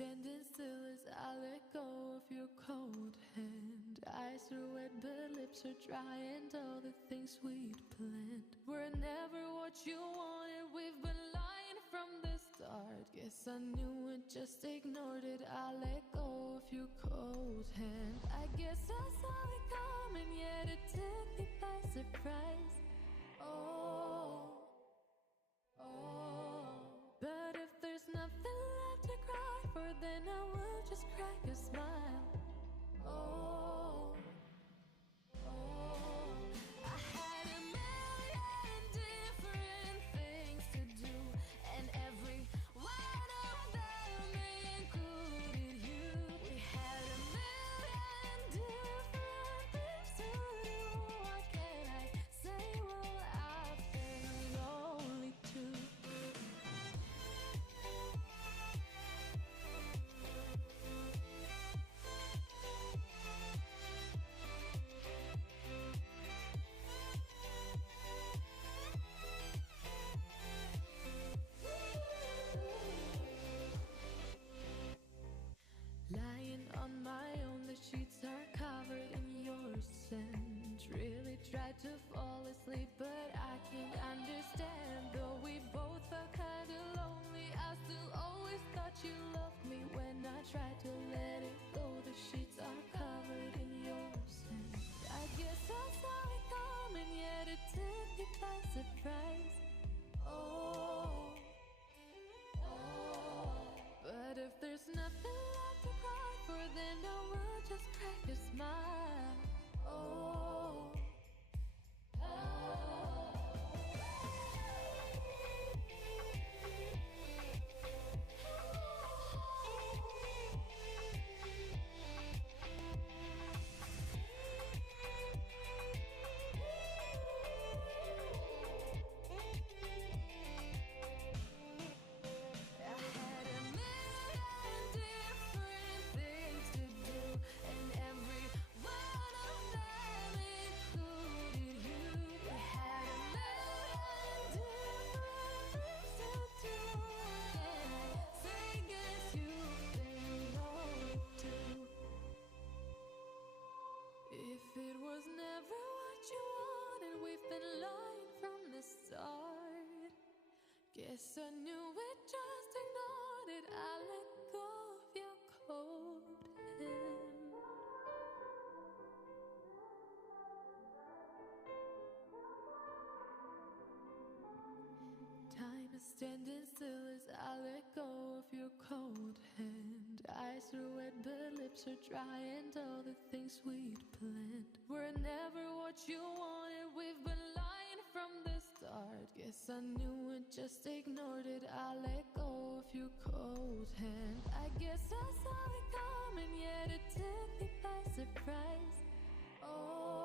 standing still as I let go of your cold hand. Eyes are wet but lips are dry, and all the things we'd planned were never what you wanted. We've been lying from the start. Guess I knew it, just ignored it. I let go of your cold hand. I guess I saw it coming, yet it took me by surprise. Oh, oh. But if there's nothing left to cry for, then I will just crack a smile. Oh, oh. I had a million different things to do, and every one of them included you. We had a million different things to do. What can I say? Well, I've been lonely too. Lying on my own, the sheets are covered in your scent. Really tried to fall asleep, but I can't understand. Though we both felt kinda lonely, I still always thought you loved me. When I tried to let it go, the sheets are covered in your scent. I guess I saw it coming, yet it took me by surprise. Oh, oh. But if there's nothing left to cry for, then I will just crack a smile. Oh, oh. I had a million different things to do, and every one of them included you. We had a million different things to do, and I say, guess you've been lonely too. If it was never what you wanted, we've been lying from the start. Guess I knew it, just ignored it. I let go of your cold hand. Time is standing still as I let go of your cold hand. Eyes are wet but lips are dry, and all the things we'd planned were never what you wanted. We've been lying from the start. Guess I knew it, just ignored it. I let go of your cold hand. I guess I saw it coming, yet it took me by surprise. Oh,